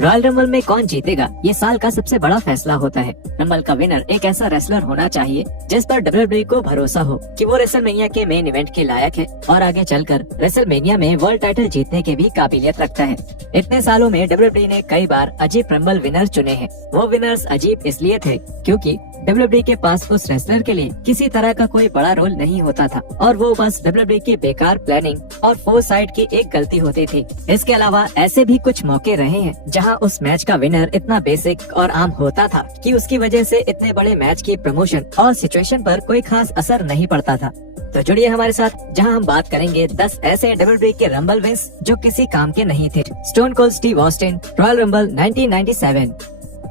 Royal rumble में कौन जीतेगा ये साल का सबसे बड़ा फैसला होता है। रंबल का विनर एक ऐसा रेसलर होना चाहिए जिस पर डब्ल्यूडब्ल्यूई को भरोसा हो कि वो रेसलमेनिया के मेन इवेंट के लायक है और आगे चलकर रेसलमेनिया में वर्ल्ड टाइटल जीतने की भी काबिलियत रखता है। इतने सालों में डब्ल्यूडब्ल्यूई ने कई बार अजीब रंबल विनर चुने हैं। वो विनर्स अजीब इसलिए थे क्योंकि डब्ल्यूडब्ल्यूई के पास उस रेसलर के लिए किसी तरह का कोई बड़ा रोल नहीं होता था और वो बस डब्ल्यूडब्ल्यूई की बेकार प्लानिंग और फोरसाइट की एक गलती होती थी। इसके अलावा ऐसे भी कुछ मौके रहे हैं जहां उस मैच का विनर इतना बेसिक और आम होता था कि उसकी वजह से इतने बड़े मैच की प्रमोशन और सिचुएशन पर कोई खास असर नहीं पड़ता था। तो जुड़िए हमारे साथ जहां हम बात करेंगे 10 ऐसे डब्ल्यूडब्ल्यूई के रंबल विंस जो किसी काम के नहीं थे। Stone cold Steve Austin, royal rumble 1997।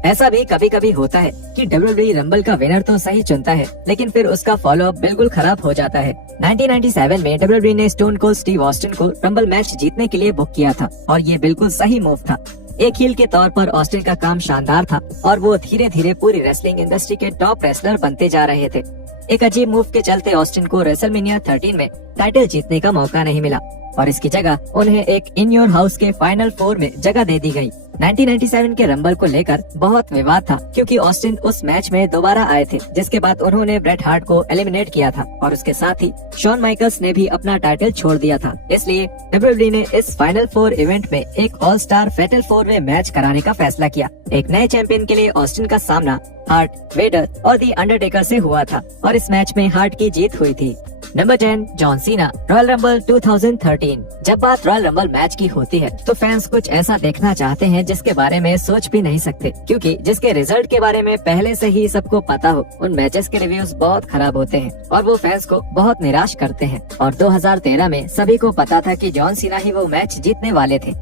ऐसा भी कभी कभी होता है कि डब्ल्यूडब्ल्यूई रंबल का विनर तो सही चुनता है लेकिन फिर उसका फॉलोअप बिल्कुल खराब हो जाता है। 1997 में डब्ल्यूडब्ल्यूई ने स्टोन कोल्ड स्टीव ऑस्टिन को रंबल मैच जीतने के लिए बुक किया था और ये बिल्कुल सही मूव था। एक हील के तौर पर ऑस्टिन का काम शानदार था और वो धीरे धीरे पूरी रेसलिंग इंडस्ट्री के टॉप रेसलर बनते जा रहे थे। एक अजीब मूव के चलते ऑस्टिन को रेसलमेनिया 13 में टाइटल जीतने का मौका नहीं मिला और इसकी जगह उन्हें एक इन योर हाउस के फाइनल 4 में जगह दे दी गई। 1997 के रंबल को लेकर बहुत विवाद था क्योंकि ऑस्टिन उस मैच में दोबारा आए थे जिसके बाद उन्होंने ब्रेट हार्ट को एलिमिनेट किया था और उसके साथ ही शॉन माइकल्स ने भी अपना टाइटल छोड़ दिया था। इसलिए डब्ल्यूडब्ल्यूई ने इस फाइनल 4 इवेंट में एक ऑल स्टार फेटल 4 में मैच कराने का फैसला किया। एक नए चैंपियन के लिए ऑस्टिन का सामना हार्ट, वेडर और दी अंडरटेकर से हुआ था और इस मैच में हार्ट की जीत हुई थी। Number 10 John Cena, royal rumble 2013। जब बात रॉयल रंबल मैच की होती है तो फैंस कुछ ऐसा देखना चाहते हैं जिसके बारे में सोच भी नहीं सकते क्योंकि जिसके रिजल्ट के बारे में पहले से ही सबको पता हो उन मैचेस के रिव्यूज बहुत खराब होते हैं और वो फैंस को बहुत निराश करते हैं। और 2013 में सभी को पता था कि जॉन सीना ही वो मैच जीतने वाले थे।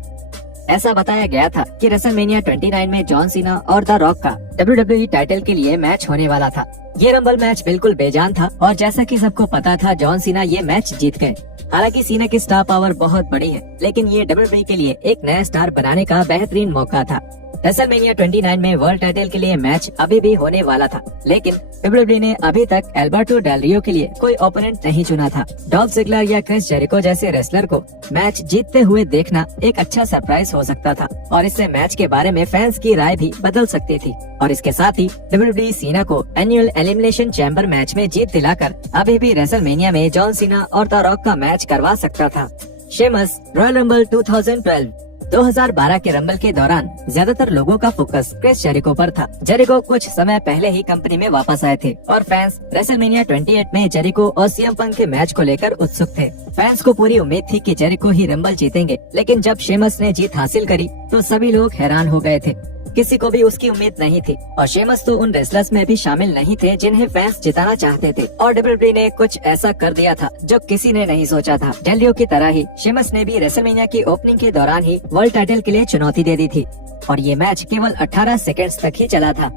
ऐसा बताया गया था कि रेसलमेनिया 29 में जॉन सीना और द रॉक का डब्ल्यूडब्ल्यूई टाइटल के लिए मैच होने वाला था। ये रंबल मैच बिल्कुल बेजान था और जैसा कि सबको पता था जॉन सीना ये मैच जीत गए। हालांकि सीना की स्टार पावर बहुत बड़ी है लेकिन ये डब्ल्यूडब्ल्यूई के लिए एक नया स्टार बनाने का बेहतरीन मौका था। रेसलमेनिया 29 में वर्ल्ड टाइटल के लिए मैच अभी भी होने वाला था लेकिन डब्ल्यूडब्ल्यूई ने अभी तक एल्बर्टो डेल रियो के लिए कोई ओपोनेंट नहीं चुना था। डॉल्फ जिगलर या क्रिस जेरिको जैसे रेसलर को मैच जीतते हुए देखना एक अच्छा सरप्राइज हो सकता था और इससे मैच के बारे में फैंस की राय भी बदल सकती थी। और इसके साथ ही डब्ल्यूडब्ल्यूई सीना को एनुअल एलिमिनेशन चैम्बर मैच में जीत दिलाकर अभी भी रेसलमेनिया में जॉन सीना और द रॉक का मैच करवा सकता था। Sheamus, royal rumble 2012। 2012 के रंबल के दौरान ज्यादातर लोगों का फोकस क्रिस जेरिको पर था। जेरिको कुछ समय पहले ही कंपनी में वापस आए थे और फैंस रेसलमेनिया 28 में जेरिको और सीएम पंक के मैच को लेकर उत्सुक थे। फैंस को पूरी उम्मीद थी कि जेरिको ही रंबल जीतेंगे लेकिन जब शेमस ने जीत हासिल करी तो सभी लोग हैरान हो गए थे। किसी को भी उसकी उम्मीद नहीं थी और शेमस तो उन रेसलर्स में भी शामिल नहीं थे जिन्हें फैंस जिताना चाहते थे और डब्ल्यूडब्ल्यूई ने कुछ ऐसा कर दिया था जो किसी ने नहीं सोचा था। डेल रियो की तरह ही शेमस ने भी रेसलमेनिया की ओपनिंग के दौरान ही वर्ल्ड टाइटल के लिए चुनौती दे दी थी और ये मैच केवल 18 सेकंड्स तक ही चला था।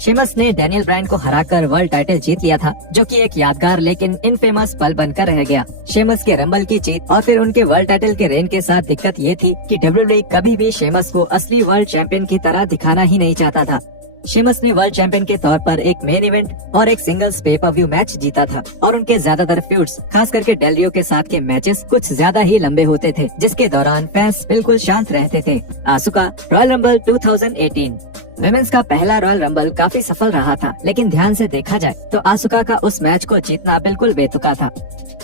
शेमस ने डैनियल ब्रायन को हराकर वर्ल्ड टाइटल जीत लिया था जो कि एक यादगार लेकिन इनफेमस पल बनकर रह गया। शेमस के रंबल की जीत और फिर उनके वर्ल्ड टाइटल के रेन के साथ दिक्कत ये थी कि डब्ल्यूडब्ल्यूई कभी भी शेमस को असली वर्ल्ड चैंपियन की तरह दिखाना ही नहीं चाहता था। शेमस ने वर्ल्ड चैंपियन के तौर पर एक मेन इवेंट और एक सिंगल्स पे पर व्यू मैच जीता था और उनके ज्यादातर फ्यूड्स खास करके डेल रियो के साथ के मैचेस कुछ ज्यादा ही लंबे होते थे जिसके दौरान फैंस बिल्कुल शांत रहते थे। आसुका, रॉयल रंबल 2018। विमेंस का पहला रॉयल रंबल काफी सफल रहा था लेकिन ध्यान से देखा जाए तो आसुका का उस मैच को जीतना बिल्कुल बेतुका था।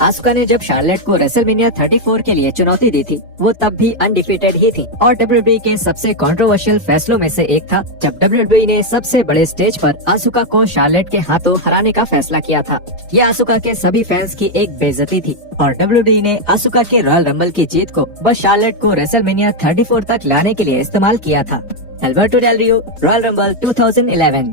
आसुका ने जब शार्लेट को रेसलमेनिया 34 के लिए चुनौती दी थी वो तब भी अनडिफीटेड ही थी और डब्ल्यूडब्ल्यूई के सबसे कंट्रोवर्शियल फैसलों में से एक था जब डब्ल्यूडब्ल्यूई ने सबसे बड़े स्टेज पर आसुका को शार्लेट के हाथों हराने का फैसला किया था। ये आसुका के सभी फैंस की एक बेइज्जती थी और डब्ल्यूडब्ल्यूई ने आसुका के रॉयल रंबल की जीत को बस शार्लेट को रेसलमेनिया 34 तक लाने के लिए इस्तेमाल किया था। एल्बर्टो डेल रियो, रॉयल रंबल 2011।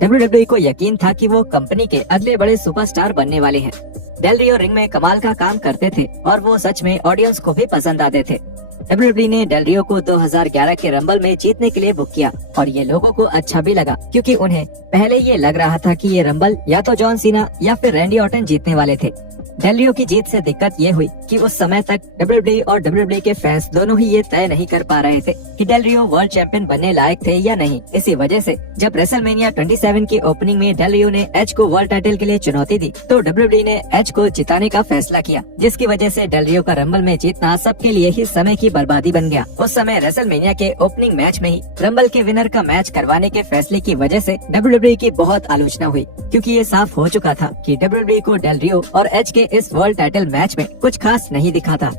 डब्ल्यूडब्ल्यूई को यकीन था कि वो कंपनी के अगले बड़े सुपरस्टार बनने वाले हैं। डेल रियो रिंग में कमाल का काम करते थे और वो सच में ऑडियंस को भी पसंद आते थे। डब्ल्यूडब्ल्यूई ने डेल रियो को 2011 के रंबल में जीतने के लिए बुक किया और ये लोगों को अच्छा भी लगा क्योंकि उन्हें पहले ये लग रहा था कि ये रंबल या तो जॉन सीना या फिर रैंडी ऑर्टन जीतने वाले थे डेल रियो की जीत से दिक्कत ये हुई कि उस समय तक WWE और WWE के फैंस दोनों ही ये तय नहीं कर पा रहे थे कि डेल रियो वर्ल्ड चैंपियन बनने लायक थे या नहीं। इसी वजह से जब रेसलमेनिया 27 की ओपनिंग में डेल रियो ने एज को वर्ल्ड टाइटल के लिए चुनौती दी तो WWE ने एज को जिताने का फैसला किया, जिसकी वजह से डेल रियो का रंबल में जीतना सबके लिए ही समय की बर्बादी बन गया। उस समय रेसलमेनिया के ओपनिंग मैच में ही रंबल के विनर का मैच करवाने के फैसले की वजह से WWE की बहुत आलोचना हुई, क्योंकि ये साफ हो चुका था कि WWE को डेल रियो और एज के इस वर्ल्ड टाइटल मैच में कुछ खास नहीं दिखा था।